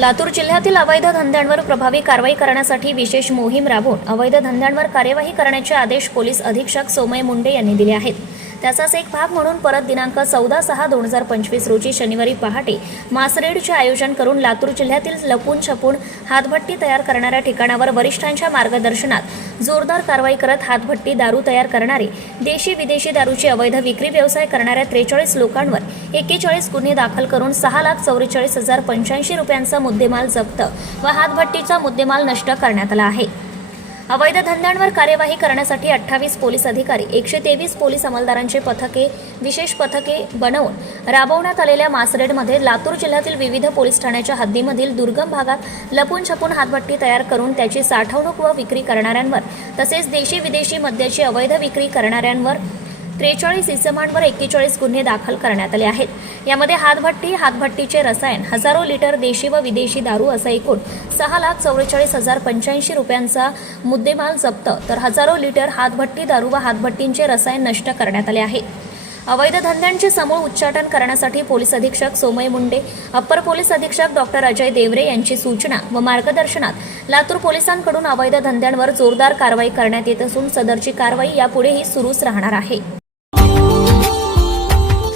लातूर जिल्ह्यातील अवैध धंद्यांवर प्रभावी कारवाई करण्यासाठी विशेष मोहीम राबवून अवैध धंद्यांवर कार्यवाही करण्याचे आदेश पोलीस अधीक्षक सोमय मुंडे यांनी दिले आहेत. त्याचाच एक भाग म्हणून परत दिनांक चौदा सहा दोन हजार पंचवीस रोजी शनिवारी पहाटे मासरेडचे आयोजन करून लातूर जिल्ह्यातील लपून छपून हातभट्टी तयार करणाऱ्या ठिकाणावर वरिष्ठांच्या मार्गदर्शनात जोरदार कारवाई करत हातभट्टी दारू तयार करणारे देशी विदेशी दारूची अवैध विक्री व्यवसाय करणाऱ्या त्रेचाळीस लोकांवर एकेचाळीस गुन्हे दाखल करून सहा लाख चौवेचाळीस हजार पंच्याऐंशी रुपयांचा मुद्देमाल जप्त व हातभट्टीचा मुद्देमाल नष्ट करण्यात आला आहे. अवैध धंद्यांवर कार्यवाही करण्यासाठी अठ्ठावीस पोलीस अधिकारी एकशे तेवीस पोलीस अंमलदारांचे पथके विशेष पथके बनवून राबवण्यात आलेल्या मासरेडमध्ये लातूर जिल्ह्यातील विविध पोलीस ठाण्याच्या हद्दीमधील दुर्गम भागात लपून छपून हातभट्टी तयार करून त्याची साठवणूक व विक्री करणाऱ्यांवर तसेच देशी विदेशी मद्याची अवैध विक्री करणाऱ्यांवर त्रेचाळीस इसमांवर एक्केचाळीस गुन्हे दाखल करण्यात आले आहेत. यामध्ये हातभट्टी हातभट्टीचे रसायन हजारो लिटर देशी व विदेशी दारू असा एकूण सहा लाख चौवेचाळीस हजार पंच्याऐंशी रुपयांचा मुद्देमाल जप्त तर हजारो लिटर हातभट्टी दारू व हातभट्टींचे रसायन नष्ट करण्यात आले आहे. अवैध धंद्यांचे समूळ उच्चाटन करण्यासाठी पोलीस अधीक्षक सोमय मुंडे अप्पर पोलीस अधीक्षक डॉक्टर अजय देवरे यांची सूचना व मार्गदर्शनात लातूर पोलिसांकडून अवैध धंद्यांवर जोरदार कारवाई करण्यात येत असून सदरची कारवाई यापुढेही सुरूच राहणार आहे.